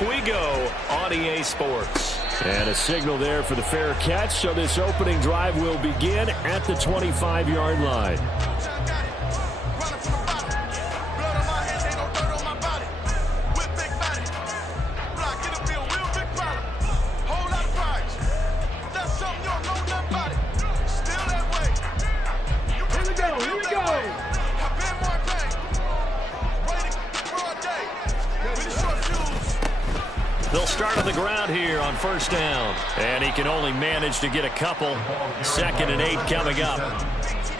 off we go on EA Sports. And a signal there for the fair catch, so this opening drive will begin at the 25-yard line. They'll start on the ground here on first down. And he can only manage to get a couple. 2nd and 8 coming up.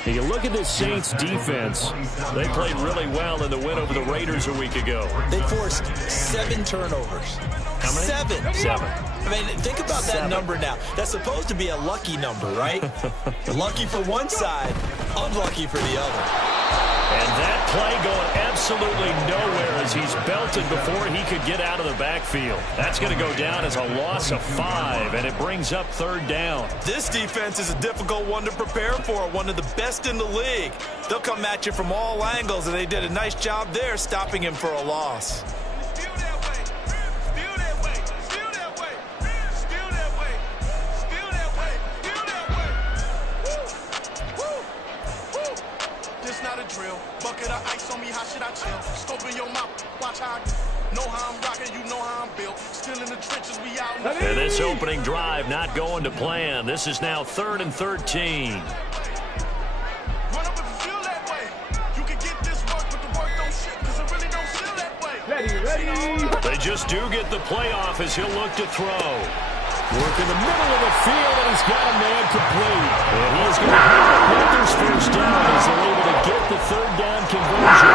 And you look at this Saints defense. They played really well in the win over the Raiders a week ago. They forced 7 turnovers. How many? 7. I mean, think about that number now. That's supposed to be a lucky number, right? Lucky for one side, unlucky for the other. And that play going absolutely nowhere as he's belted before he could get out of the backfield. That's going to go down as a loss of 5, and it brings up 3rd down. This defense is a difficult one to prepare for, one of the best in the league. They'll come at you from all angles, and they did a nice job there stopping him for a loss. Bucket of ice on me, how should I chill? Scope in your mouth, watch how I know how I'm rocking, you know how I'm built. Still in the trenches, we out. And this opening drive not going to plan. This is now 3rd and 13. Run up if you feel that way. You can get this work, but the work don't shit, cause it really don't feel that way. Ready. They just do get the playoff as he'll look to throw. Work in the middle of the field, and he's got a man complete. And he's going to have the Panthers first down as they're able to get the 3rd down conversion.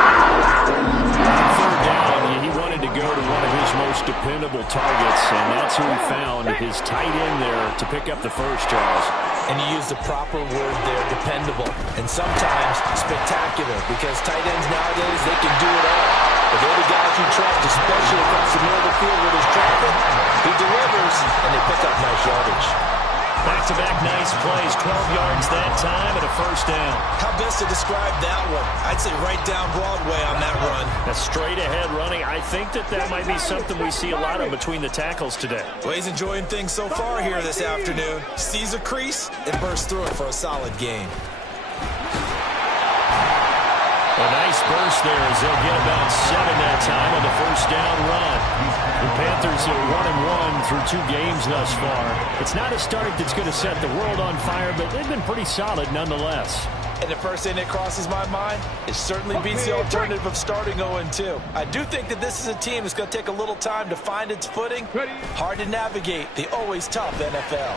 Third down, he wanted to go to one of his most dependable targets, and that's who he found, his tight end there to pick up the first, Charles. And you use the proper word there, dependable, and sometimes spectacular, because tight ends nowadays, they can do it all. But they're the guys you trust, especially across the middle of the field where there's traffic. He delivers, and they pick up nice yardage. Back-to-back nice plays, 12 yards that time and a first down. How best to describe that one? I'd say right down Broadway on that run. A straight-ahead running. I think that might be something we see a lot of between the tackles today. Well, he's enjoying things so far here this afternoon. Sees a crease and bursts through it for a solid gain. A nice burst there as they'll get about 7 that time on the first down run. The Panthers are 1-1 through 2 games thus far. It's not a start that's going to set the world on fire, but they've been pretty solid nonetheless. And the first thing that crosses my mind, it certainly beats the alternative of starting 0-2. I do think that this is a team that's going to take a little time to find its footing. Hard to navigate the always tough NFL.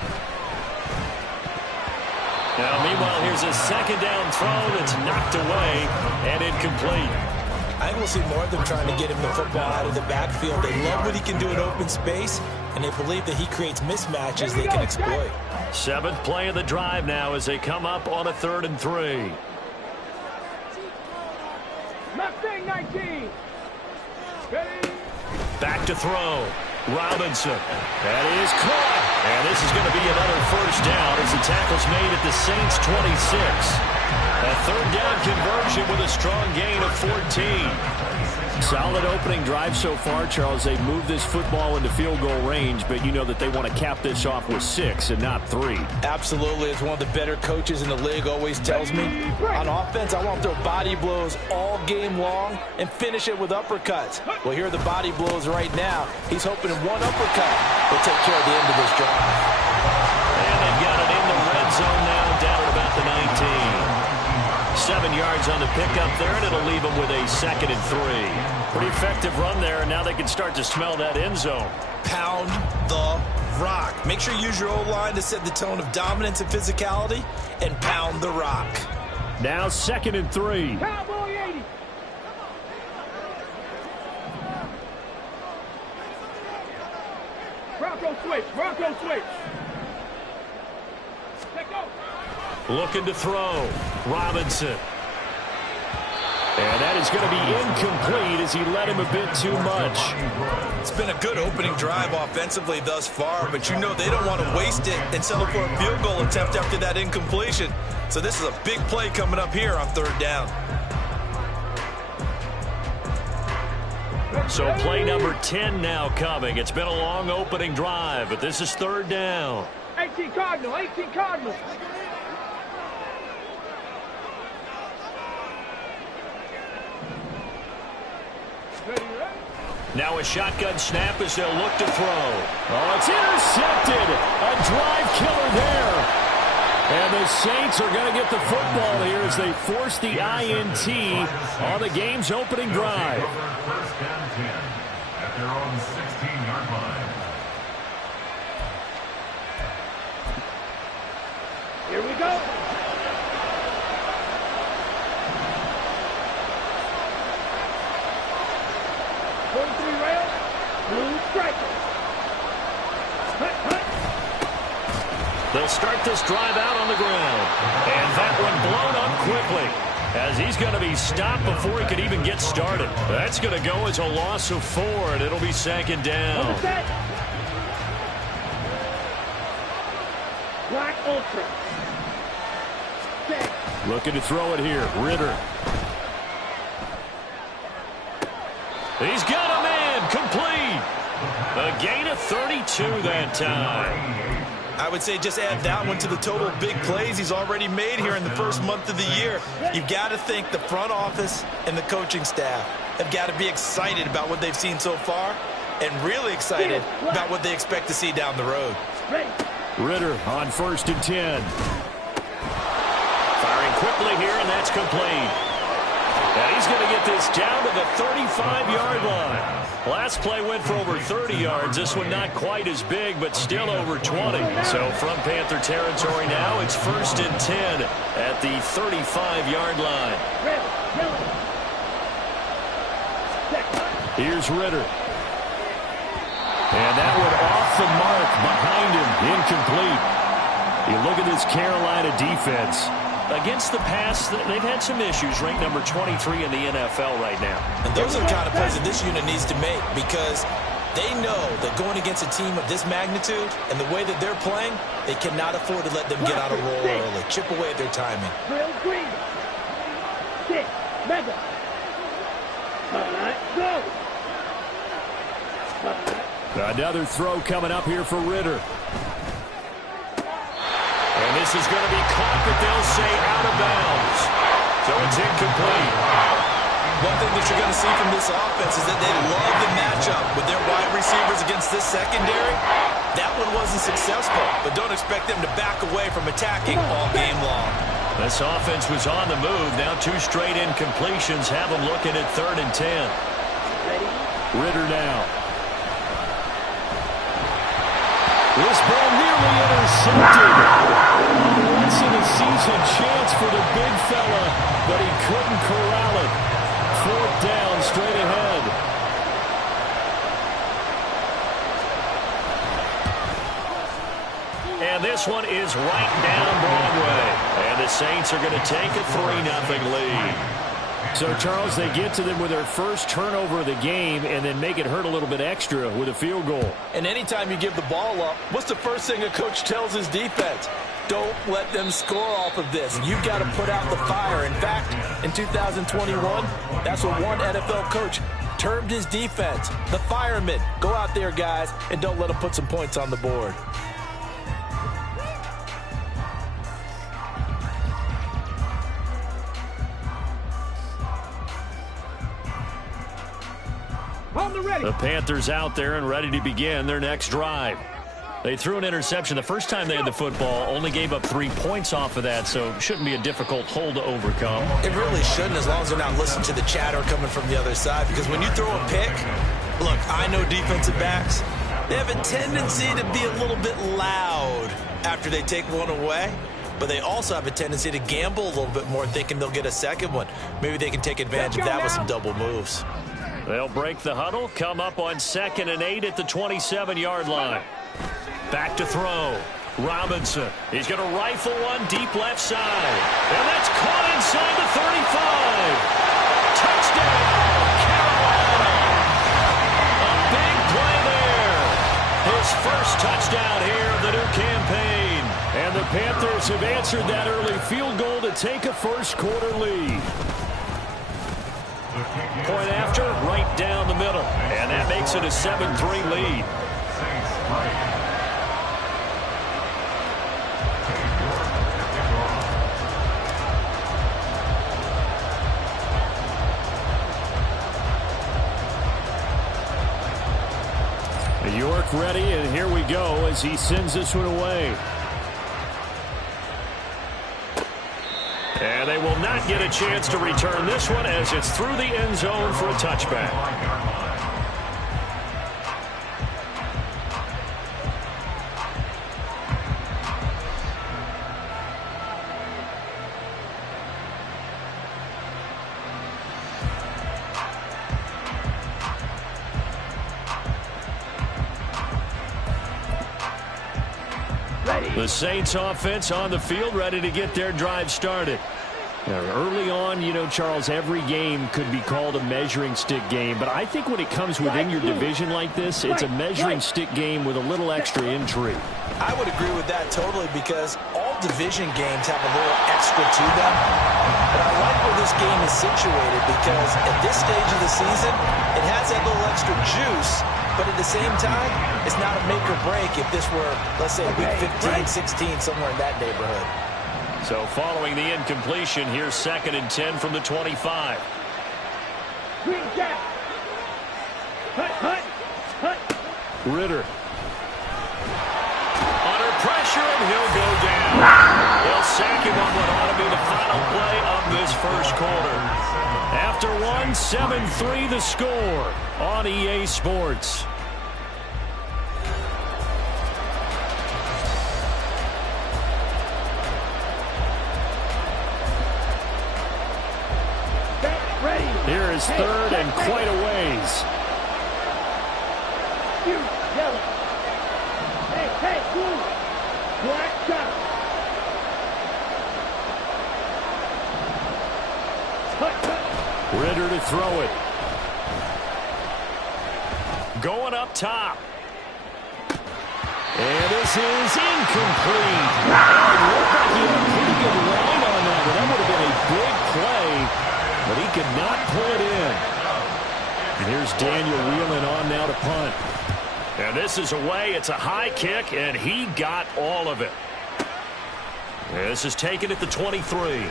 Now, meanwhile, here's a 2nd down throw that's knocked away and incomplete. I think we'll see more of them trying to get him the football out of the backfield. They love what he can do in open space, and they believe that he creates mismatches they can exploit. 7th play of the drive now as they come up on a 3rd and 3. Mustang 19. Ready. Back to throw. Robinson. That is caught. And this is going to be another first down as the tackle's made at the Saints 26. A 3rd down conversion with a strong gain of 14. Solid opening drive so far, Charles. They've moved this football into field goal range, but you know that they want to cap this off with 6 and not 3. Absolutely. As one of the better coaches in the league always tells me, on offense, I want to throw body blows all game long and finish it with uppercuts. Well, here are the body blows right now. He's hoping one uppercut will take care of the end of this drive. And they've got it in the red zone now, down at about the 19. 7 yards on the pickup there, and it'll leave them with a 2nd and 3. Pretty effective run there, and now they can start to smell that end zone. Pound the rock. Make sure you use your O-line to set the tone of dominance and physicality, and pound the rock. Now 2nd and 3. Cowboy 80. Bronco switch. Bronco switch. Take go. Looking to throw. Robinson. And that is going to be incomplete as he led him a bit too much. It's been a good opening drive offensively thus far, but you know they don't want to waste it and settle for a field goal attempt after that incompletion. So this is a big play coming up here on 3rd down. So play number 10 now coming. It's been a long opening drive, but this is third down. 18 Cardinal, 18 Cardinal. Now a shotgun snap as they'll look to throw. Oh, it's intercepted. A drive killer there. And the Saints are going to get the football here as they force the INT on the game's opening drive. First down 10 at their own 16-yard line. Here we go. Blue striker. They'll start this drive out on the ground. And that one blown up quickly as he's going to be stopped before he could even get started. That's going to go as a loss of 4, and it'll be second down. Black Ultra. Looking to throw it here. Ritter. He's got a man complete. A gain of 32 that time. I would say just add that one to the total big plays he's already made here in the first month of the year. You've got to think the front office and the coaching staff have got to be excited about what they've seen so far and really excited about what they expect to see down the road. Ritter on 1st and 10. Firing quickly here, and that's complete. And he's going to get this down to the 35-yard line. Last play went for over 30 yards. This one not quite as big, but still over 20. So from Panther territory now, it's 1st and 10 at the 35-yard line. Here's Ritter. And that one off the mark behind him, incomplete. You look at this Carolina defense. Against the pass, they've had some issues, ranked number 23 in the NFL right now. And those are the kind of plays that this unit needs to make because they know that going against a team of this magnitude and the way that they're playing, they cannot afford to let them get out of roll early. Chip away at their timing. Real green. 6. Mega. Go. Another throw coming up here for Ritter. And this is going to be caught, but they'll say out of bounds. So it's incomplete. One thing that you're going to see from this offense is that they love the matchup with their wide receivers against this secondary. That one wasn't successful, but don't expect them to back away from attacking all game long. This offense was on the move. Now 2 straight incompletions have them looking at 3rd and 10. Ritter now. This ball nearly intercepted. A once-in-a-season chance for the big fella, but he couldn't corral it. 4th down, straight ahead. And this one is right down Broadway. And the Saints are going to take a 3-0 lead. So, Charles, they get to them with their first turnover of the game and then make it hurt a little bit extra with a field goal. And anytime you give the ball up, what's the first thing a coach tells his defense? Don't let them score off of this. You've got to put out the fire. In fact, in 2021, that's what one NFL coach termed his defense. The firemen. Go out there, guys, and don't let them put some points on the board. The Panthers out there and ready to begin their next drive. They threw an interception the first time they had the football, only gave up 3 points off of that, so it shouldn't be a difficult hole to overcome. It really shouldn't, as long as they're not listening to the chatter coming from the other side, because when you throw a pick, look, I know defensive backs, they have a tendency to be a little bit loud after they take one away, but they also have a tendency to gamble a little bit more, thinking they'll get a second one. Maybe they can take advantage of that with some double moves. They'll break the huddle, come up on 2nd and 8 at the 27-yard line. Back to throw. Robinson. He's going to rifle one deep left side. And that's caught inside the 35. Touchdown, Carolina. A big play there. His first touchdown here of the new campaign. And the Panthers have answered that early field goal to take a first quarter lead. Point after, right down the middle. And that makes it a 7-3 lead. York ready, and here we go as he sends this one away. And they will not get a chance to return this one as it's through the end zone for a touchback. The Saints offense on the field, ready to get their drive started. Now, early on, you know, Charles, every game could be called a measuring stick game. But I think when it comes within your division like this, it's a measuring stick game with a little extra intrigue. I would agree with that totally because all division games have a little extra to them. But I like where this game is situated because at this stage of the season, it has that little extra juice. But at the same time, it's not a make or break if this were, let's say, week 15, 16, somewhere in that neighborhood. So following the incompletion, here's 2nd and 10 from the 25. Green jack. Hut. Ritter. Under pressure, and he'll go down. They'll sack him on what ought to be the final play of this first quarter. After 7-3 the score on EA Sports. Here is 3rd and quite a ways. Yellow. Hey, blue. Black shot. Ritter to throw it. Going up top. And this is incomplete. It looked like he had a pretty good line on that, but that would have been a big play. But he could not pull it in. And here's Daniel wheeling on now to punt. And this is away. It's a high kick, and he got all of it. This is taken at the 23.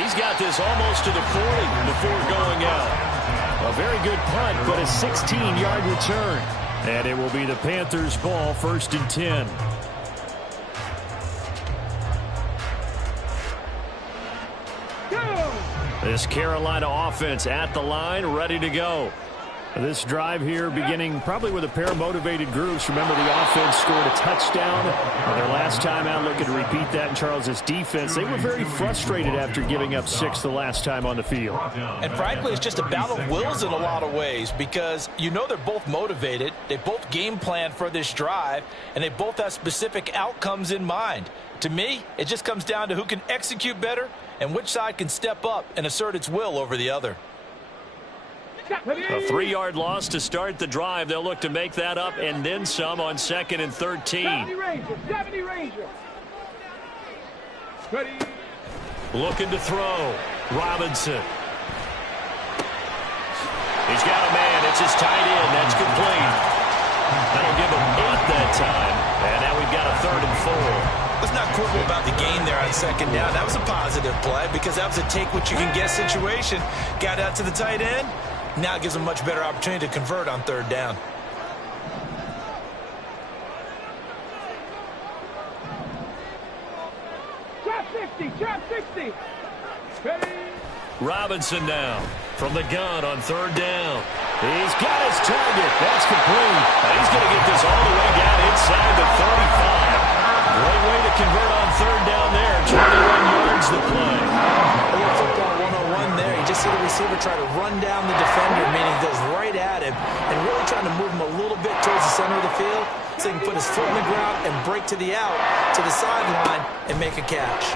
He's got this almost to the 40 before going out. A very good punt, but a 16-yard return. And it will be the Panthers' ball, 1st and 10. This Carolina offense at the line, ready to go. This drive here beginning probably with a pair of motivated groups. Remember, the offense scored a touchdown on their last time out. Looking to repeat that in Charles's defense. They were very frustrated after giving up 6 the last time on the field. And frankly, it's just a battle of wills in a lot of ways because you know they're both motivated. They both game plan for this drive, and they both have specific outcomes in mind. To me, it just comes down to who can execute better and which side can step up and assert its will over the other. A 3-yard loss to start the drive. They'll look to make that up and then some on 2nd and 13. 70 Ranger. Ready. Looking to throw. Robinson. He's got a man. It's his tight end. That's complete. That'll give him 8 that time. And now we've got a 3rd and 4. What's not cool about the game there on 2nd down, that was a positive play because that was a take-what-you-can-get situation. Got out to the tight end. Now it gives them a much better opportunity to convert on 3rd down. Drop 60. Ready. Robinson now from the gun on 3rd down. He's got his target. That's complete. He's going to get this all the way down inside the 35. Great way to convert on 3rd down there. 21 yards the play. A little football 101 there. You just see the receiver try to run down the defender, meaning he goes right at him and really trying to move him a little bit towards the center of the field so he can put his foot in the ground and break to the out, to the sideline, and make a catch.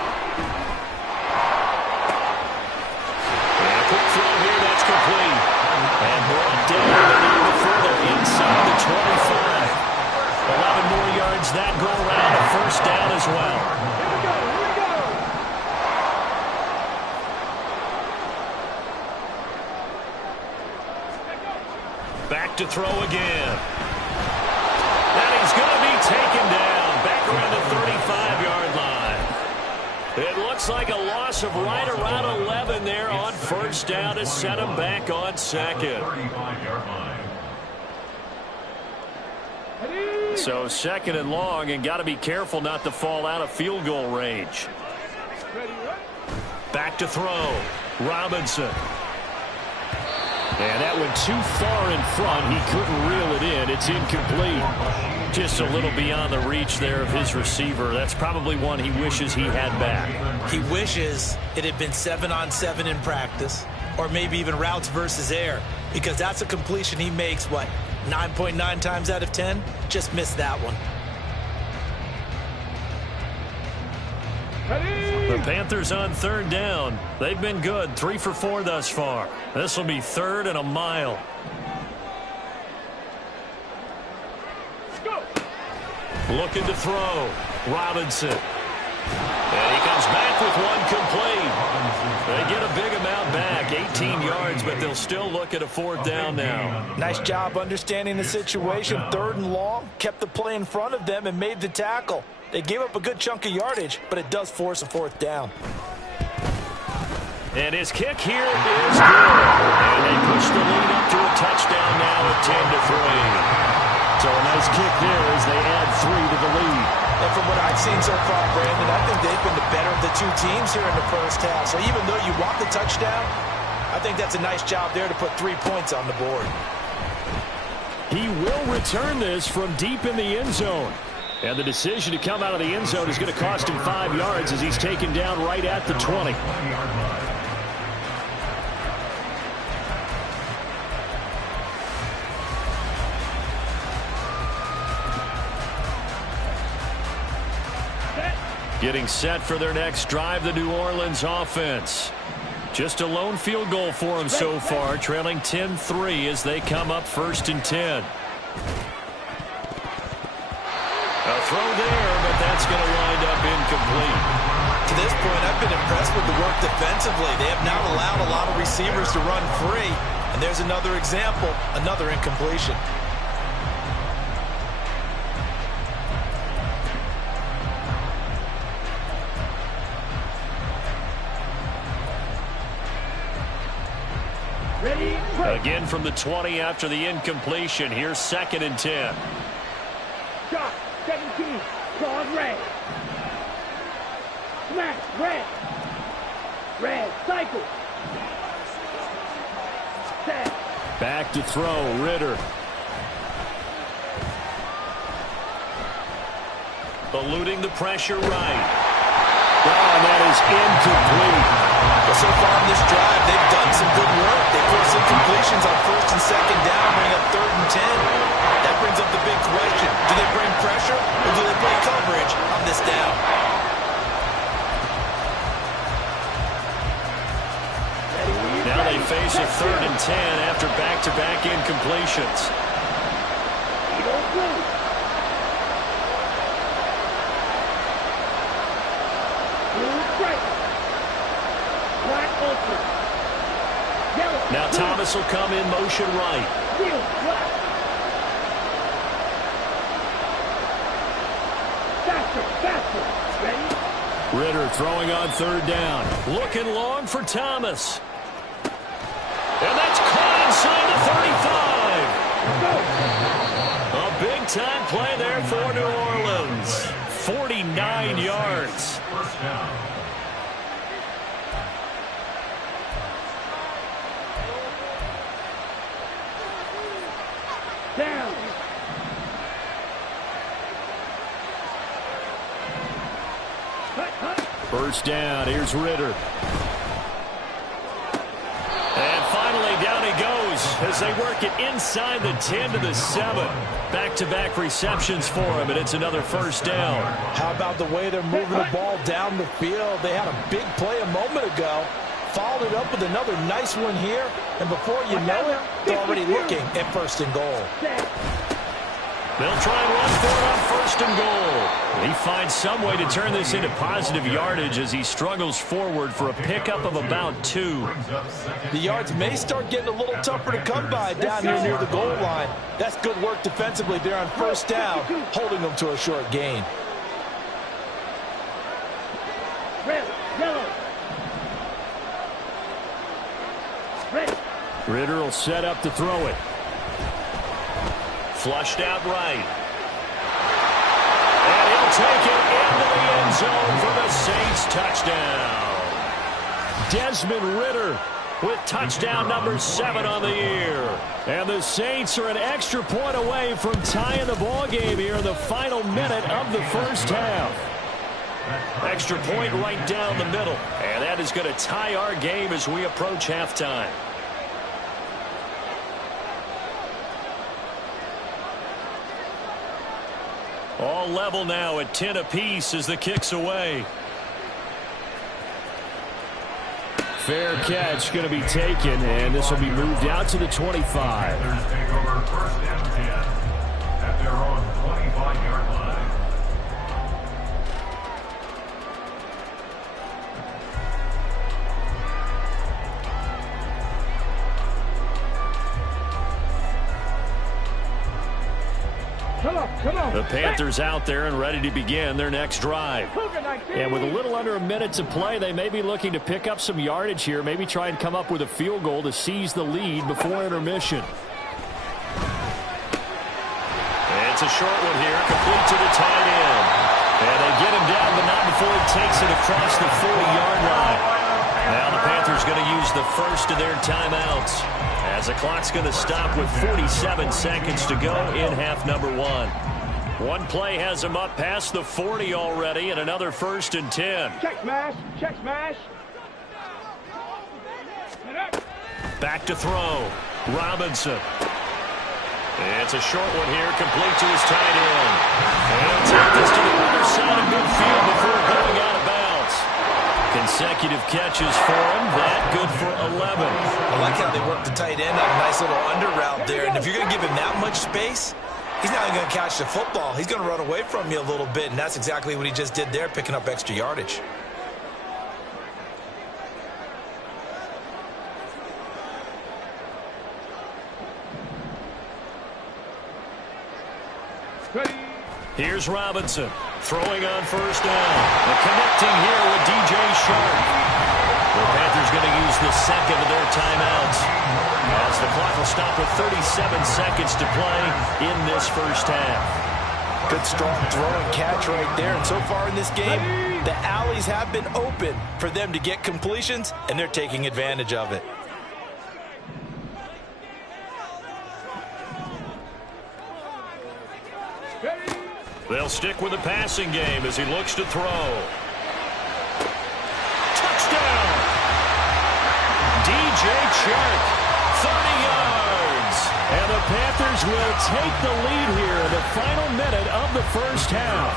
And a quick throw here. That's complete. And brought down before they're inside the 25. 11 more yards that go around, a 1st down as well. Here we go. to throw again. And he's going to be taken down back around the 35-yard line. It looks like a loss of right around 11 there on first down to set him back on second. So second and long, and got to be careful not to fall out of field goal range. Back to throw. Robinson. And that went too far in front. He couldn't reel it in. It's incomplete. Just a little beyond the reach there of his receiver. That's probably one he wishes he had back. He wishes it had been 7-on-7 in practice, or maybe even routes versus air, because that's a completion he makes, 9.9 times out of 10? Just missed that one. The Panthers on third down. They've been good, 3 for 4 thus far. This will be third and a mile. Looking to throw. Robinson. And he comes back with one complete. They get a big amount back, 18 yards, but they'll still look at a fourth down now. Nice job understanding the situation. Third and long, kept the play in front of them and made the tackle. They gave up a good chunk of yardage, but it does force a fourth down. And his kick here is good. And they push the lead up to a touchdown now at 10-3. So a nice kick there as they add 3 to the lead. And from what I've seen so far, Brandon, I think they've been the better of the two teams here in the first half. So even though you want the touchdown, I think that's a nice job there to put 3 points on the board. He will return this from deep in the end zone. And the decision to come out of the end zone is going to cost him 5 yards as he's taken down right at the 20. Getting set for their next drive, the New Orleans offense. Just a lone field goal for them so far, trailing 10-3 as they come up 1st and 10. A throw there, but that's going to wind up incomplete. To this point, I've been impressed with the work defensively. They have not allowed a lot of receivers to run free. And there's another example, another incompletion. Again from the 20 after the incompletion. Here's 2nd and 10. Shot, 17, claws red. Smash, red. Red, cycle. Set. Back to throw, Ritter. Eluding the pressure right. Oh, and that is incomplete. Well, so far in this drive, they've done some good work. They forced some completions on 1st and 2nd down, bring up 3rd and 10. That brings up the big question. Do they bring pressure or do they play coverage on this down? Now they face a 3rd and 10 after back-to-back incompletions. Now Thomas will come in motion right. Ritter throwing on 3rd down. Looking long for Thomas. And that's caught inside the 35. A big-time play there for New Orleans. 49 yards. First down. Down. First down, here's Ritter. And finally, down he goes as they work it inside the 10 to the 7. Back-to-back receptions for him, and it's another first down. How about the way they're moving the ball down the field? They had a big play a moment ago. Followed it up with another nice one here. And before you know it, they're already looking at 1st and goal. They'll try and run for it on first and goal. He finds some way to turn this into positive yardage as he struggles forward for a pickup of about 2. The yards may start getting a little tougher to come by down here near the goal line. That's good work defensively there on first down, holding them to a short gain. Red, yellow. Red. Ritter will set up to throw it. Flushed out right. And he'll take it into the end zone for the Saints touchdown. Desmond Ritter with touchdown number 7 on the year. And the Saints are an extra point away from tying the ball game here in the final minute of the first half. Extra point right down the middle. And that is going to tie our game as we approach halftime. All level now at 10 apiece as the kick's away. Fair catch going to be taken, and this will be moved out to the 25. Panthers take over first and 10 at their own 25-yard line. Come on. The Panthers out there and ready to begin their next drive. And with a little under a minute to play, they may be looking to pick up some yardage here, maybe try and come up with a field goal to seize the lead before intermission. It's a short one here, complete to the tight end. And they get him down, but not before he takes it across the 40-yard line. Now the Panthers going to use the first of their timeouts, as the clock's going to stop with 47 seconds to go in half number 1. One play has him up past the 40 already, and another first and 10. Check smash. Check smash. Back to throw. Robinson. It's a short one here, complete to his tight end. And he'll take this to the other side of midfield before going out of bounds. Consecutive catches for him. That good for 11. I like how they work the tight end on a nice little under route there. And if you're going to give him that much space, he's not going to catch the football. He's going to run away from you a little bit, and that's exactly what he just did there, picking up extra yardage. Here's Robinson throwing on first down. And connecting here with DJ Sharp. The Panthers going to use the second of their timeouts, as the clock will stop with 37 seconds to play in this first half. Good strong throw and catch right there. And so far in this game, the alleys have been open for them to get completions, and they're taking advantage of it. They'll stick with the passing game as he looks to throw. Touchdown! DJ Chark, 30 yards. And the Panthers will take the lead here in the final minute of the first half.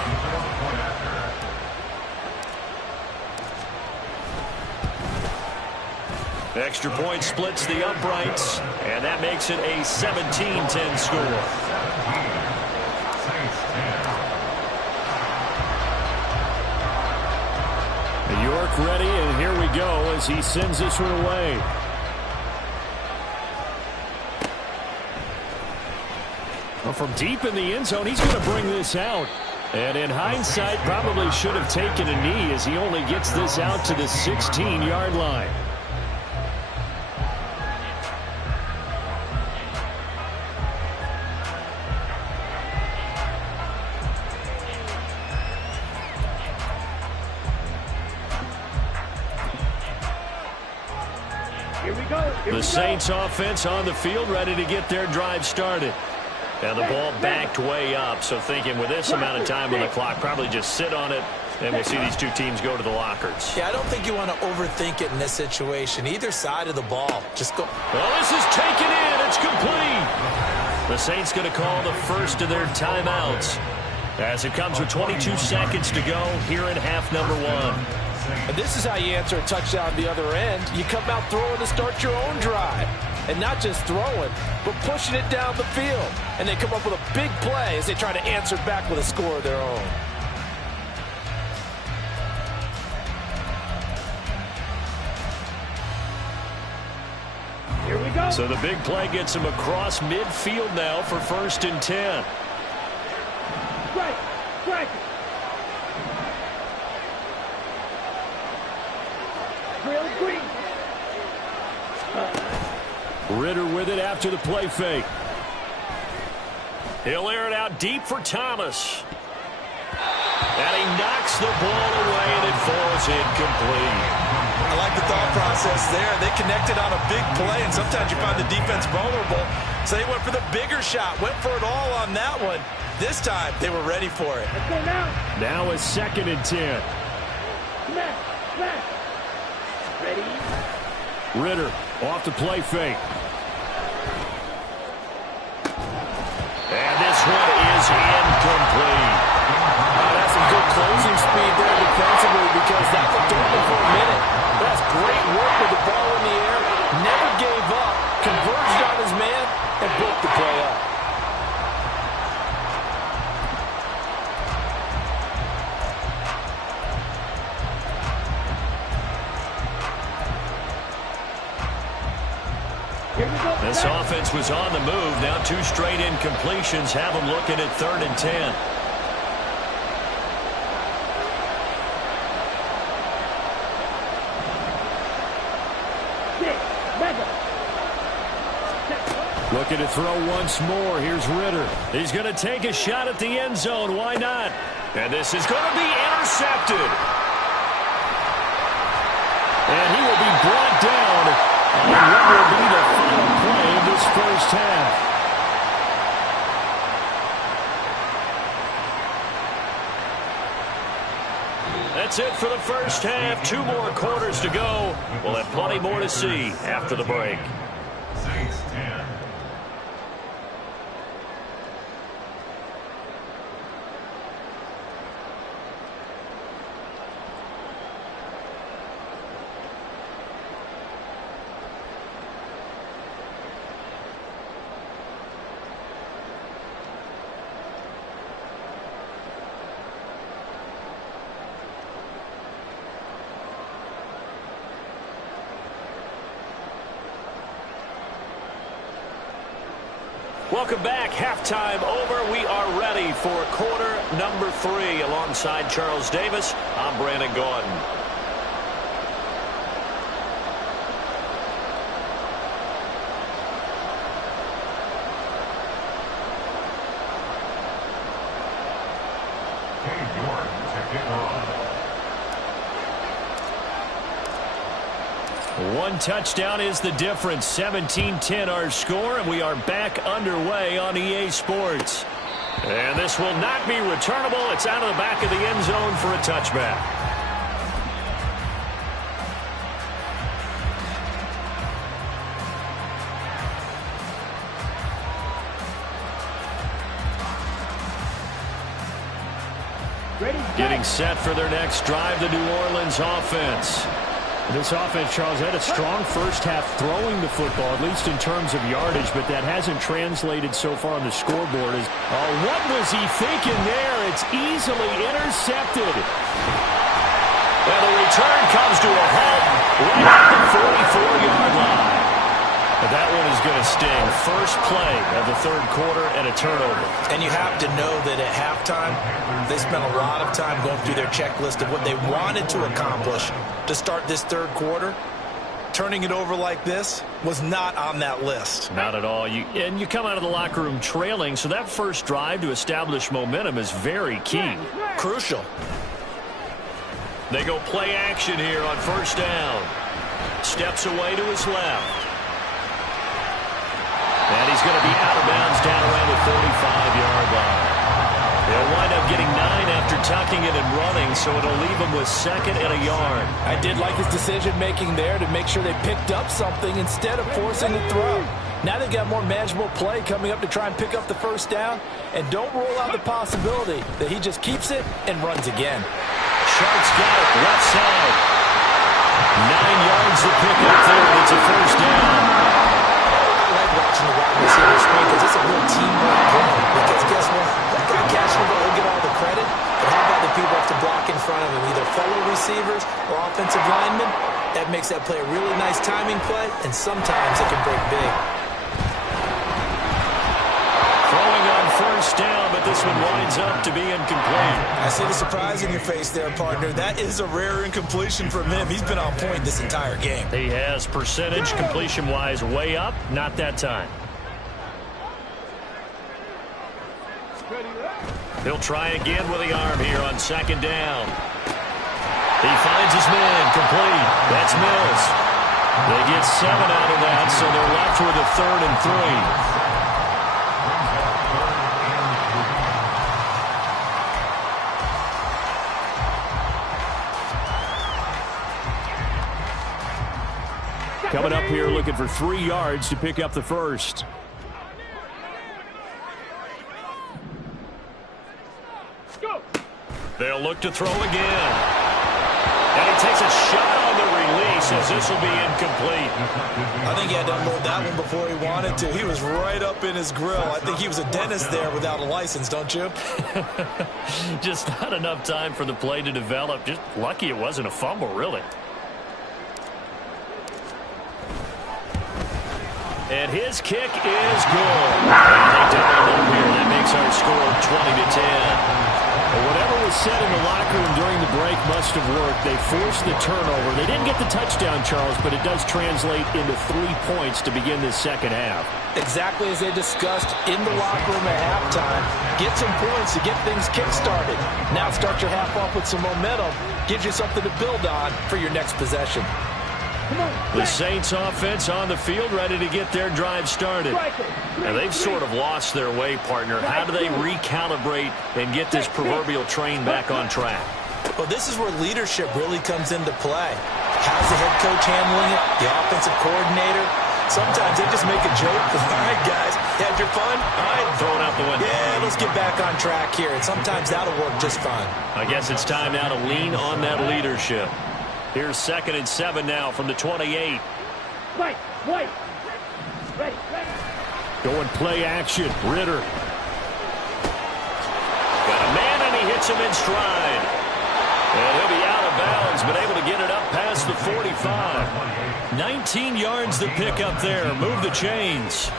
Extra point splits the uprights, and that makes it a 17-10 score. York ready, and here we go as he sends this one away. Well, from deep in the end zone, he's going to bring this out. And in hindsight, probably should have taken a knee as he only gets this out to the 16-yard line. The Saints offense on the field, ready to get their drive started. And the ball backed way up, so thinking with this amount of time on the clock, probably just sit on it, and we'll see these two teams go to the lockers. Yeah, I don't think you want to overthink it in this situation. Either side of the ball, just go. Well, this is taken in. It's complete. The Saints going to call the first of their timeouts, as it comes with 22 seconds to go here in half number 1. And this is how you answer a touchdown the other end. You come out throwing to start your own drive. and not just throwing, but pushing it down the field. And they come up with a big play as they try to answer back with a score of their own. Here we go. So the big play gets him across midfield now for 1st and 10. Strike. Strike. Real green. Ritter with it after the play fake. He'll air it out deep for Thomas. And he knocks the ball away, and it falls incomplete. I like the thought process there. They connected on a big play, and sometimes you find the defense vulnerable. So they went for the bigger shot, went for it all on that one. This time, they were ready for it. Let's go now. Now it's 2nd and 10. Smash. Smash. Ready. Ritter off the play fake. And this one is incomplete. That's some good closing speed there defensively because that was only for a minute. That's great work with the ball in the air. Never gave up. Converged on his man and broke the play up. This offense was on the move. Now 2 straight incompletions have them looking at 3rd and 10. Looking to throw once more. Here's Ritter. He's going to take a shot at the end zone. Why not? And this is going to be intercepted. And he will be brought down on what will be the final play of this first half. That's it for the first half. 2 more quarters to go. We'll have plenty more to see after the break. Saints 10. Welcome back. Halftime over. We are ready for quarter number 3. Alongside Charles Davis, I'm Brandon Gordon. Kay York to kick off. 1 touchdown is the difference. 17-10 our score, and we are back underway on EA Sports. And this will not be returnable. It's out of the back of the end zone for a touchback. Getting set for their next drive, the New Orleans offense. This offense, Charles, had a strong first half throwing the football, at least in terms of yardage, but that hasn't translated so far on the scoreboard. What was he thinking there? It's easily intercepted. And the return comes to a halt right at the 44-yard line. But that one is going to sting. First play of the 3rd quarter and a turnover. And you have to know that at halftime, they spent a lot of time going through their checklist of what they wanted to accomplish to start this 3rd quarter. Turning it over like this was not on that list. Not at all. And you come out of the locker room trailing, so that first drive to establish momentum is very key. Crucial. They go play action here on 1st down. Steps away to his left. And he's going to be out of bounds down around the 35-yard line. They'll wind up getting 9 after tucking it and running, so it'll leave them with 2nd and a yard. I did like his decision-making there to make sure they picked up something instead of forcing the throw. Now they've got more manageable play coming up to try and pick up the 1st down, and don't rule out the possibility that he just keeps it and runs again. Sharks got it, left side. 9 yards to pick up there, and it's a 1st down. receiver screen because it's a real teamwork play. Because guess what? That guy catching the ball will get all the credit, but how about the people have to block in front of him, either fellow receivers or offensive linemen? That makes that play a really nice timing play, and sometimes it can break big. Throwing on first down, but this one winds up to be incomplete. I see the surprise in your face there, partner. That is a rare incompletion from him. He's been on point this entire game. He has percentage completion-wise way up, not that time. He'll try again with the arm here on second down. He finds his man, complete. That's Mills. They get 7 out of that, so they're left with a 3rd and 3. Coming up here looking for 3 yards to pick up the first. They'll look to throw again. And he takes a shot on the release as this will be incomplete. I think he had to unload that one before he wanted to. He was right up in his grill. I think he was a dentist there without a license, don't you? Just not enough time for the play to develop. Just lucky it wasn't a fumble, really. And his kick is good. And they double up here. That makes our score 20-10. Well, whatever was said in the locker room during the break must have worked. They forced the turnover. They didn't get the touchdown, Charles, but it does translate into 3 points to begin this second half. Exactly as they discussed in the locker room at halftime. Get some points to get things kick-started. Now start your half off with some momentum. Gives you something to build on for your next possession. The Saints offense on the field ready to get their drive started. Now they've sort of lost their way, partner. How do they recalibrate and get this proverbial train back on track? Well, this is where leadership really comes into play. How's the head coach handling it? The offensive coordinator? Sometimes they just make a joke. All right, guys, had your fun? All right. Throwing out the window. Yeah, let's get back on track here. And sometimes that'll work just fine. I guess it's time now to lean on that leadership. Here's 2nd and 7 now from the 28. Right. Ready. Going play action. Ritter. Got a man, and he hits him in stride. And he'll be out of bounds, but able to get it up past the 45. 19 yards to pick up there. Move the chains.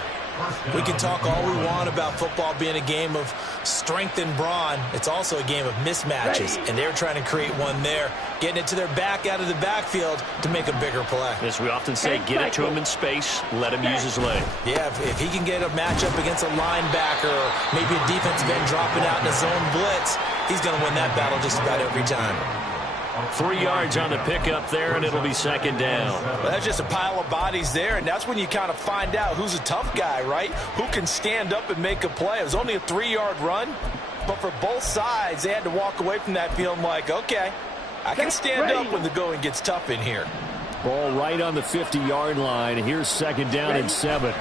We can talk all we want about football being a game of strength and brawn. It's also a game of mismatches, and they're trying to create one there, getting it to their back out of the backfield to make a bigger play. As we often say, get it to him in space, let him use his leg. Yeah, if he can get a matchup against a linebacker or maybe a defensive end dropping out in a zone blitz, he's going to win that battle just about every time. 3 yards on the pickup there, and it'll be 2nd down. Well, that's just a pile of bodies there, and that's when you kind of find out who's a tough guy, right? Who can stand up and make a play. It was only a 3-yard run, but for both sides, they had to walk away from that feeling like, okay, I can stand up when the going gets tough in here. Ball right on the 50-yard line. Here's 2nd down and 7.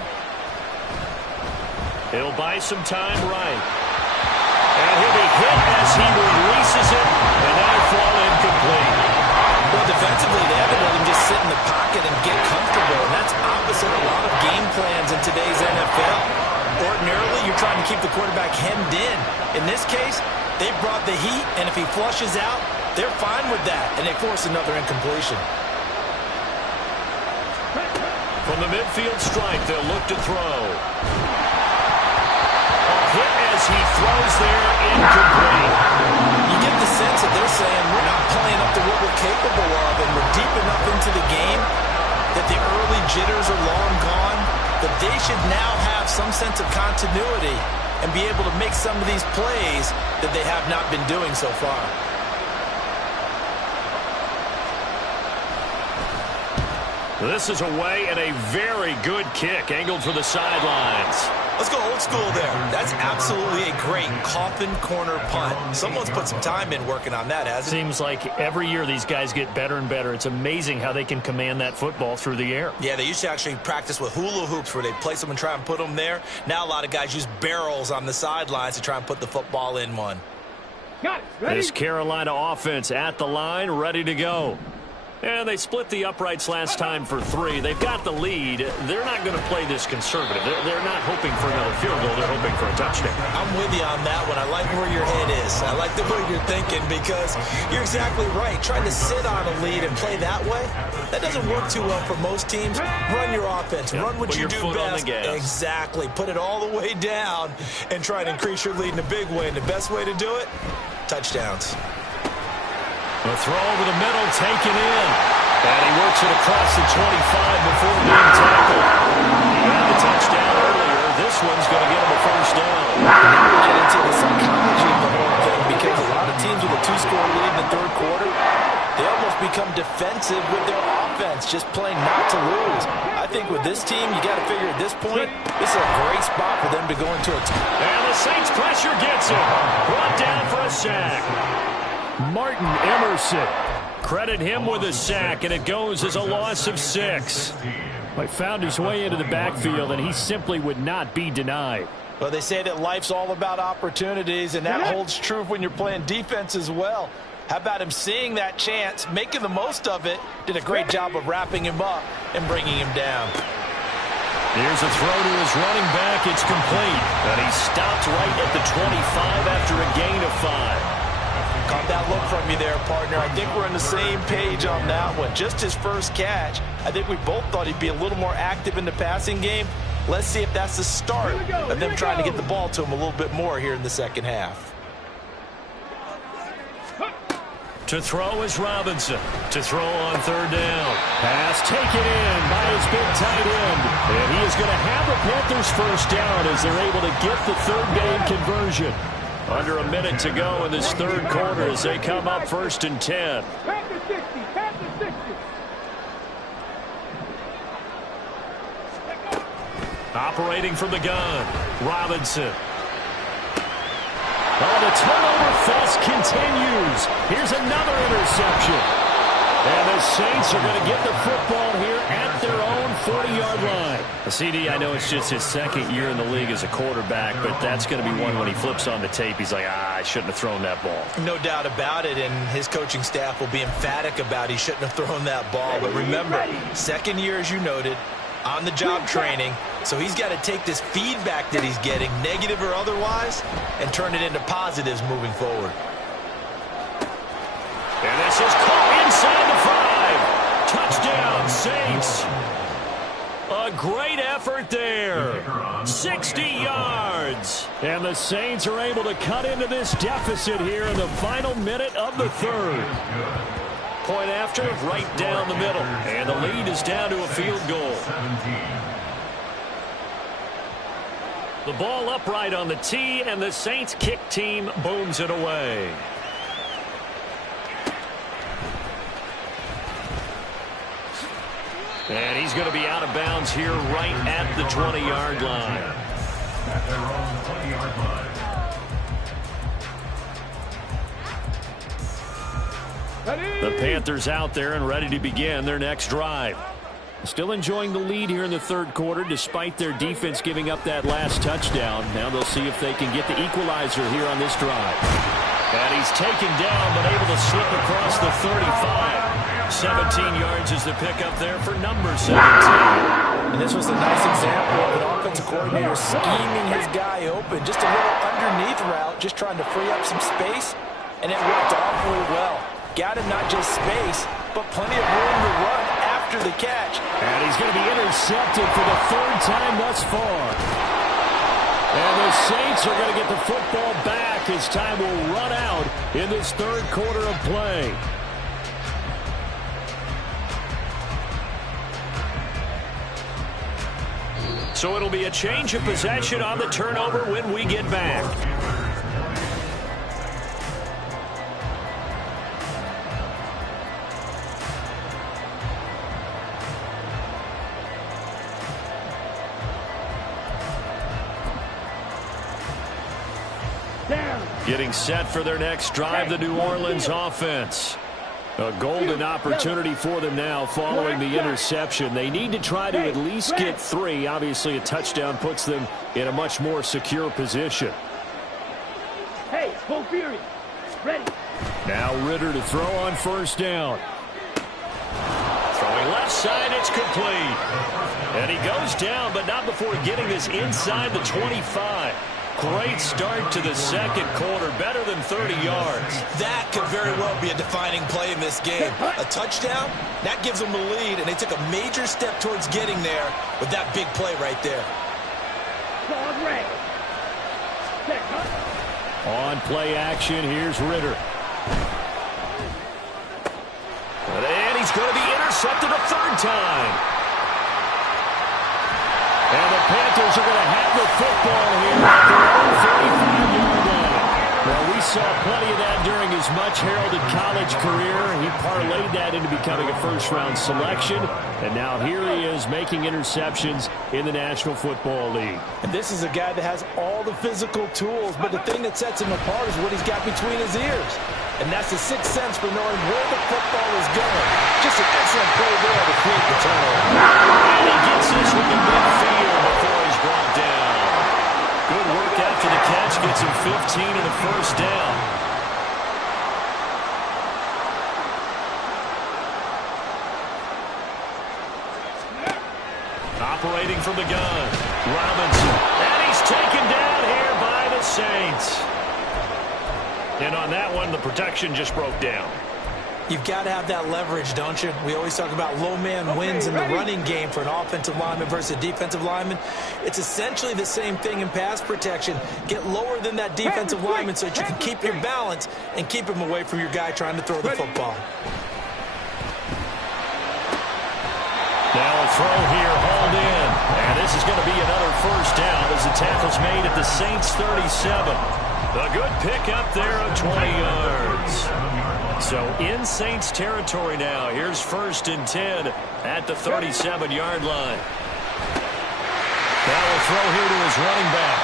He'll buy some time right. And he'll be hit as he releases it, and that'll fall incomplete. Well, defensively, they haven't let him just sit in the pocket and get comfortable, and that's opposite a lot of game plans in today's NFL. Ordinarily, you're trying to keep the quarterback hemmed in. In this case, they brought the heat, and if he flushes out, they're fine with that, and they force another incompletion. From the midfield stripe, they'll look to throw. Hit as he throws there, incomplete. You get the sense that they're saying we're not playing up to what we're capable of, and we're deep enough into the game that the early jitters are long gone, that they should now have some sense of continuity and be able to make some of these plays that they have not been doing so far. This is away, and a very good kick angled for the sidelines. Let's go old school there. That's absolutely a great coffin corner punt. Someone's put some time in working on that, hasn't it? Seems like every year these guys get better and better. It's amazing how they can command that football through the air. Yeah, they used to actually practice with hula hoops where they place them and try and put them there. Now a lot of guys use barrels on the sidelines to try and put the football in one. Got it. Ready? This Carolina offense at the line, ready to go. And they split the uprights last time for 3. They've got the lead. They're not going to play this conservative. They're not hoping for another field goal. They're hoping for a touchdown. I'm with you on that one. I like where your head is. I like the way you're thinking because you're exactly right. Trying to sit on a lead and play that way, that doesn't work too well for most teams. Run your offense. Run what you do best. Exactly. Put it all the way down and try to increase your lead in a big way. And the best way to do it, touchdowns. A throw over the middle, taken in. And he works it across the 25 before being tackled. He had the touchdown earlier. This one's going to get him a first down. Now we get into the psychology of the whole thing because a lot of teams with a 2-score lead in the third quarter, they almost become defensive with their offense, just playing not to lose. I think with this team, you got to figure at this point, this is a great spot for them to go into it. And the Saints pressure gets him. Brought down for a sack. Martin Emerson. Credit him with a sack, and it goes as a loss of 6. He found his way into the backfield, and he simply would not be denied. Well, they say that life's all about opportunities, and that holds true when you're playing defense as well. How about him seeing that chance, making the most of it, did a great job of wrapping him up and bringing him down. Here's a throw to his running back. It's complete, and he stopped right at the 25 after a gain of 5. Caught that look from you there, partner. I think we're on the same page on that one. Just his first catch. I think we both thought he'd be a little more active in the passing game. Let's see if that's the start of them trying to get the ball to him a little bit more here in the second half. To throw is Robinson. To throw on third down. Pass taken in by his big tight end. And he is going to have the Panthers first down as they're able to get the third down conversion. Under a minute to go in this third quarter as they come up 1st and 10. Panthers 60, Panthers 60. Operating from the gun, Robinson. Oh, the turnover fest continues. Here's another interception. And the Saints are going to get the football here at their own 40-yard line. CD, I know it's just his second year in the league as a quarterback, but that's going to be one when he flips on the tape. He's like, I shouldn't have thrown that ball. No doubt about it, and his coaching staff will be emphatic about he shouldn't have thrown that ball. But remember, second year, as you noted, on-the-job training, so he's got to take this feedback that he's getting, negative or otherwise, and turn it into positives moving forward. And this is caught inside the 5. Touchdown, Saints. A great effort there. 60 yards. And the Saints are able to cut into this deficit here in the final minute of the third. Point after, right down the middle. And the lead is down to a field goal. The ball upright on the tee, and the Saints kick team booms it away. And he's going to be out of bounds here right at the 20-yard line. At their own 20-yard line. The Panthers out there and ready to begin their next drive. Still enjoying the lead here in the third quarter despite their defense giving up that last touchdown. Now they'll see if they can get the equalizer here on this drive. And he's taken down but able to slip across the 35. 17 yards is the pickup there for number 17. And this was a nice example of an offensive coordinator scheming his guy open. Just a little underneath route, just trying to free up some space, and it worked awfully well. Got him not just space, but plenty of room to run after the catch. And he's going to be intercepted for the third time thus far. And the Saints are going to get the football back as time will run out in this third quarter of play. So it'll be a change of possession on the turnover when we get back. Getting set for their next drive, the New Orleans offense. A golden opportunity for them now following the interception. They need to try to at least get 3. Obviously, a touchdown puts them in a much more secure position. Hey, full fury. Ready. Now Ritter to throw on first down. left side, it's complete. And he goes down, but not before getting this inside the 25. Great start to the second quarter, better than 30 yards. That could very well be a defining play in this game. A touchdown, that gives them the lead, and they took a major step towards getting there with that big play right there. On play action, here's Ritter. And he's going to be intercepted a third time. And the Panthers are going to have the football here at their own 35-yard line. Well, we saw plenty of that during his much-heralded college career. He parlayed that into becoming a first-round selection. And now here he is making interceptions in the National Football League. And this is a guy that has all the physical tools, but the thing that sets him apart is what he's got between his ears. And that's the sixth sense for knowing where the football is going. Just an excellent play there to create the turnover. And he gets this with the midfield before he's brought down. Good work after the catch. Gets him 15 and a first down. Operating from the gun, Robinson. And he's taken down here by the Saints. And on that one, the protection just broke down. You've got to have that leverage, don't you? We always talk about low man wins in the running game for an offensive lineman versus a defensive lineman. It's essentially the same thing in pass protection. Get lower than that defensive lineman so that you can keep your balance and keep him away from your guy trying to throw the football. Now a throw here, hauled in. And this is going to be another first down as the tackle's made at the Saints' 37. A good pickup there of 20 yards. So in Saints territory now. Here's 1st and 10 at the 37-yard line. Now a throw here to his running back.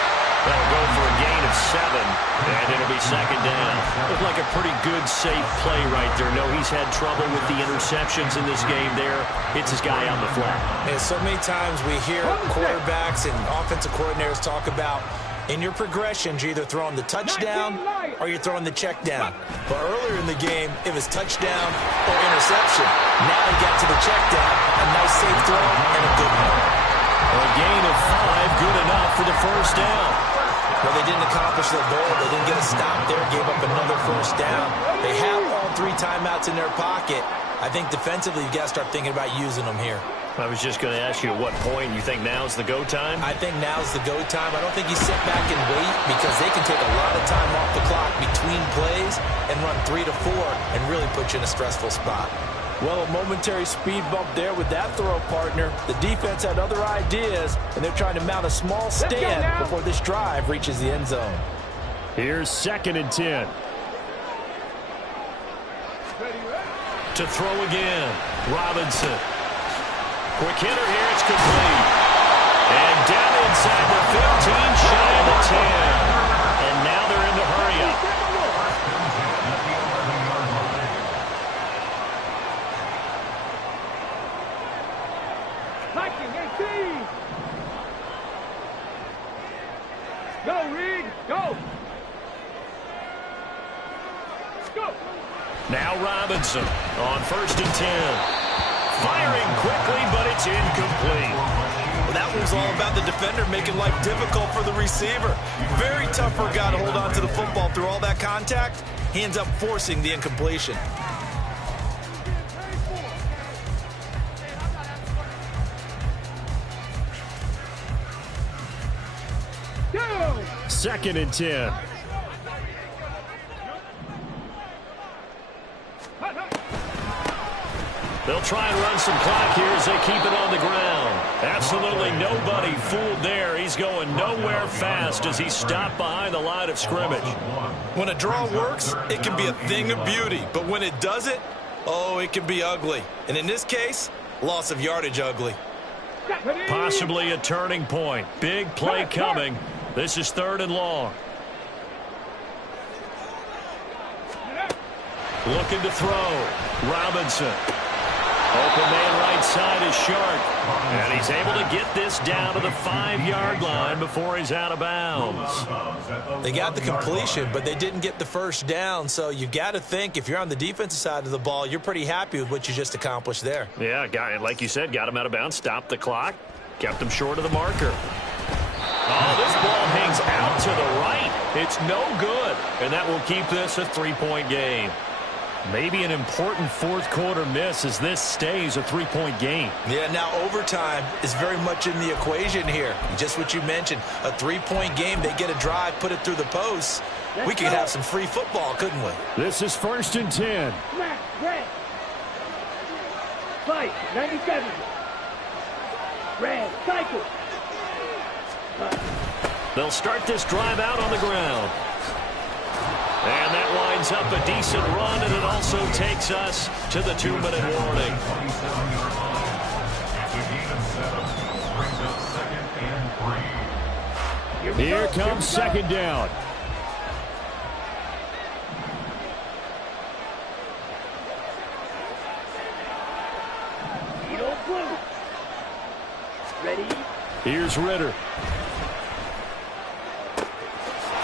That'll go for a gain of 7, and it'll be 2nd down. Looked like a pretty good, safe play right there. No, he's had trouble with the interceptions in this game there. It's his guy on the flat. And so many times we hear quarterbacks and offensive coordinators talk about in your progressions, you're either throwing the touchdown or you're throwing the check down. But earlier in the game, it was touchdown or interception. Now he got to the check down, a nice safe throw, and a good one. A gain of 5, good enough for the first down. Well, they didn't accomplish their goal. They didn't get a stop there, gave up another first down. They have all 3 timeouts in their pocket. I think defensively, you've got to start thinking about using them here. I was just going to ask you at what point you think now's the go time? I think now's the go time. I don't think you sit back and wait because they can take a lot of time off the clock between plays and run 3 to 4 and really put you in a stressful spot. Well, a momentary speed bump there with that throw, partner. The defense had other ideas, and they're trying to mount a small stand before this drive reaches the end zone. Here's 2nd and 10. To throw again, Robinson. Quick hitter here, it's complete. And down inside the 15, shy of the 10. And now they're in the hurry-up. Go, Reed, go. Go. Now Robinson on 1st and 10. Firing quickly, but it's incomplete. Well, that was all about the defender making life difficult for the receiver. Very tough for a guy to hold on to the football through all that contact. He ends up forcing the incompletion. Go. 2nd and 10. They'll try and run some clock here as they keep it on the ground. Absolutely nobody fooled there. He's going nowhere fast as he's stopped behind the line of scrimmage. When a draw works, it can be a thing of beauty. But when it doesn't, oh, it can be ugly. And in this case, loss of yardage ugly. Possibly a turning point. Big play coming. This is 3rd and long. Looking to throw. Robinson. Open man right side is Sharp. And he's able to get this down to the 5-yard line before he's out of bounds. They got the completion, but they didn't get the first down. So you've got to think if you're on the defensive side of the ball, you're pretty happy with what you just accomplished there. Yeah, like you said, got him out of bounds, stopped the clock, kept him short of the marker. Oh, this ball hangs out to the right. It's no good. And that will keep this a 3-point game. Maybe an important fourth-quarter miss as this stays a 3-point game. Yeah, now overtime is very much in the equation here. Just what you mentioned, a 3-point game. They get a drive, put it through the posts. We could have some free football, couldn't we? This is 1st and 10. Smack, red. Fight, 97. Red, cycle. They'll start this drive out on the ground. And that winds up a decent run, and it also takes us to the 2-minute warning. Here comes 2nd down. Ready? Here's Ritter.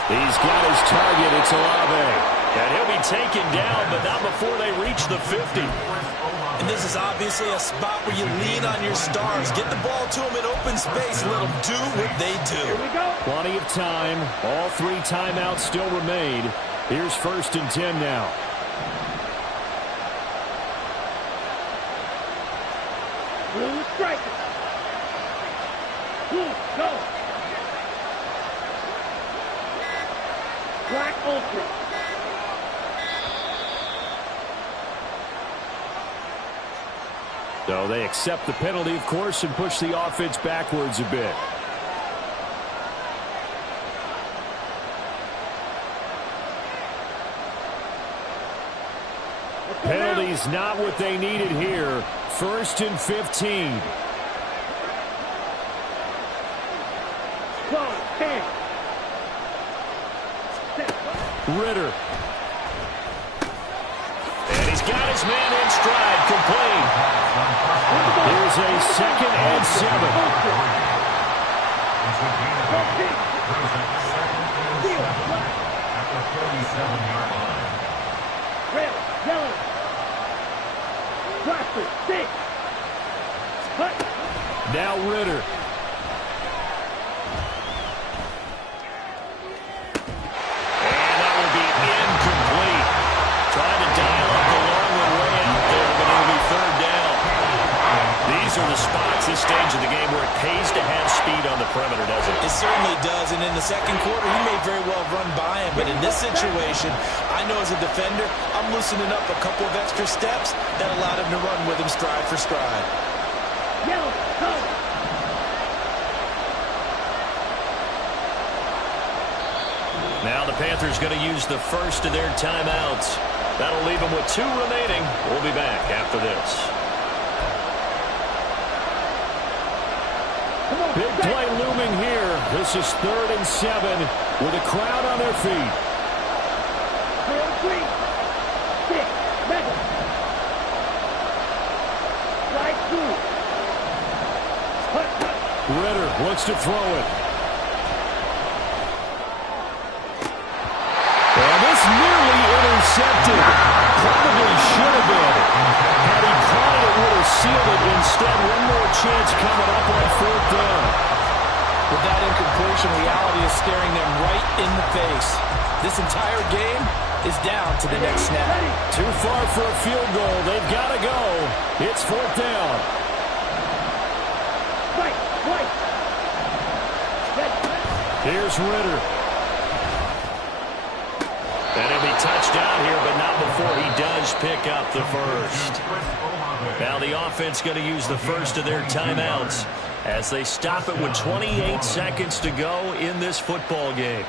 He's got his target. It's Olave. And he'll be taken down, but not before they reach the 50. And this is obviously a spot where you lean on your stars. Get the ball to them in open space. Let them do what they do. Here we go. Plenty of time. All 3 timeouts still remain. Here's 1st and 10 now. Blue striker. Blue, go. Black ultra. So they accept the penalty, of course, and push the offense backwards a bit. Penalty's not what they needed here. 1st and 15. Clock, 10. Ritter. And he's got his man in stride, complete. Here's a 2nd and 7. Red, yellow. Blaster, 6. Cut. Now Ritter. And that will be incomplete. Trying to dial up the long one way out there, but it'll be 3rd down. These are the spots, this stage of the game, where it pays to have speed on the perimeter, doesn't it? It certainly does, and in the second quarter, he may very well run by him, but in this situation, I know as a defender, I'm loosening up a couple of extra steps that allowed him to run with him stride for stride. Yellow, go. Now the Panthers going to use the first of their timeouts. That'll leave them with 2 remaining. We'll be back after this. Big play looming here. This is 3rd and 7 with a crowd on their feet. 3, 6, Madden. Right through. Ritter looks to throw it. And this nearly intercepted. Probably should have been. Had he caught it, it would have sealed it. Instead, one more chance coming up on 4th down. With that incompletion, reality is staring them right in the face. This entire game is down to the next snap. Too far for a field goal. They've got to go. It's 4th down. Right, right. Here's Ritter. And he'll be touched down here, but not before he does pick up the first. Now the offense going to use the first of their timeouts as they stop it with 28 seconds to go in this football game.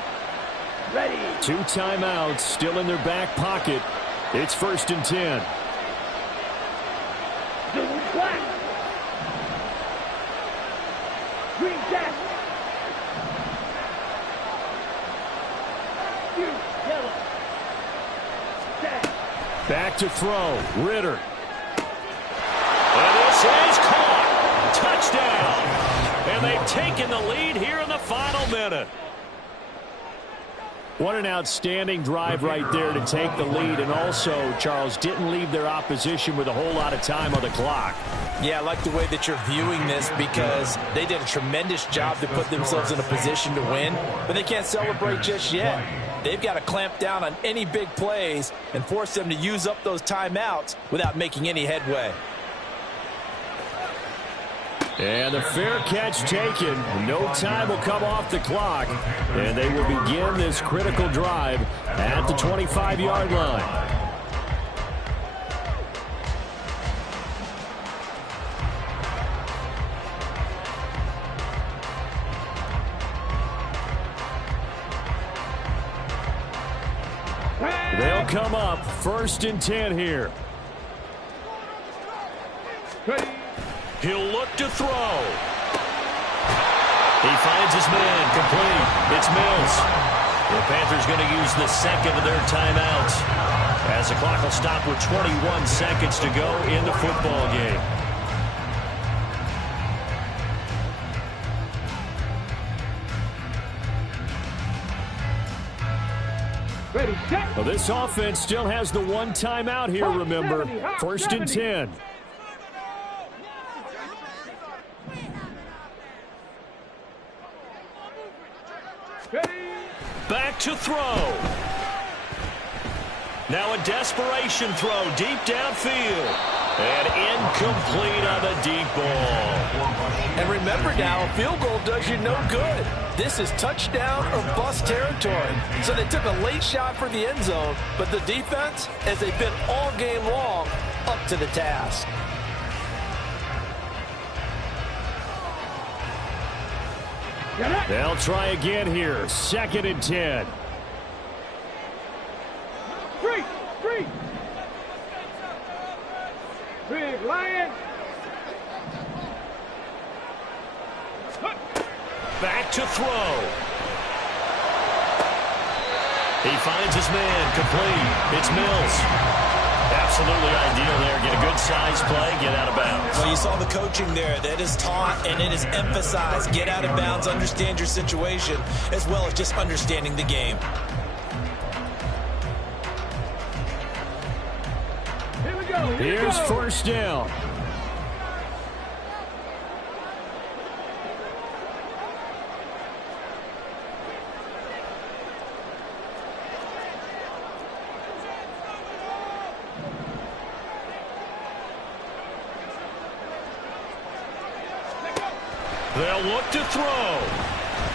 Ready. 2 timeouts still in their back pocket. It's 1st and 10. Blue, black. Green, jack. Yellow. Back to throw. Ritter. is caught. Touchdown. And they've taken the lead here in the final minute. What an outstanding drive right there to take the lead. And also, Charles, didn't leave their opposition with a whole lot of time on the clock. Yeah, I like the way that you're viewing this because they did a tremendous job to put themselves in a position to win, but they can't celebrate just yet. They've got to clamp down on any big plays and force them to use up those timeouts without making any headway. And the fair catch taken. No time will come off the clock. And they will begin this critical drive at the 25-yard line. They'll come up 1st and 10 here. He'll look to throw. He finds his man complete. It's Mills. The Panthers going to use the second of their timeouts as the clock will stop with 21 seconds to go in the football game. Ready, set. Well, this offense still has the one timeout here, remember. 1st and 10. Back to throw. Now a desperation throw deep downfield. And incomplete on the deep ball. And remember now, a field goal does you no good. This is touchdown or bust territory. So they took a late shot for the end zone, but the defense, as they've been all game long, up to the task. They'll try again here. 2nd and 10. Three. Big Lion. Back to throw. He finds his man complete. It's Mills. Absolutely ideal there. Get a good size play, get out of bounds. Well, you saw the coaching there. That is taught and it is emphasized. Get out of bounds, understand your situation, as well as just understanding the game. Here we go. Here's 1st down. They'll look to throw.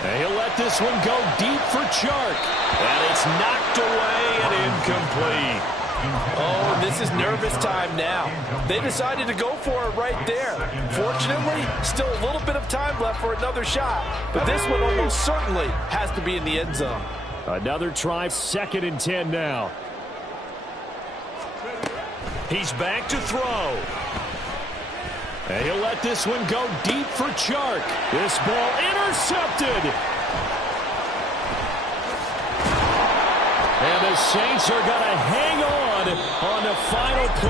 And he'll let this one go deep for Chark. And it's knocked away and incomplete. Oh, this is nervous time now. They decided to go for it right there. Fortunately, still a little bit of time left for another shot. But this one almost certainly has to be in the end zone. Another try, 2nd and 10 now. He's back to throw. And he'll let this one go deep for Chark. This ball intercepted. And the Saints are going to hang on the final play.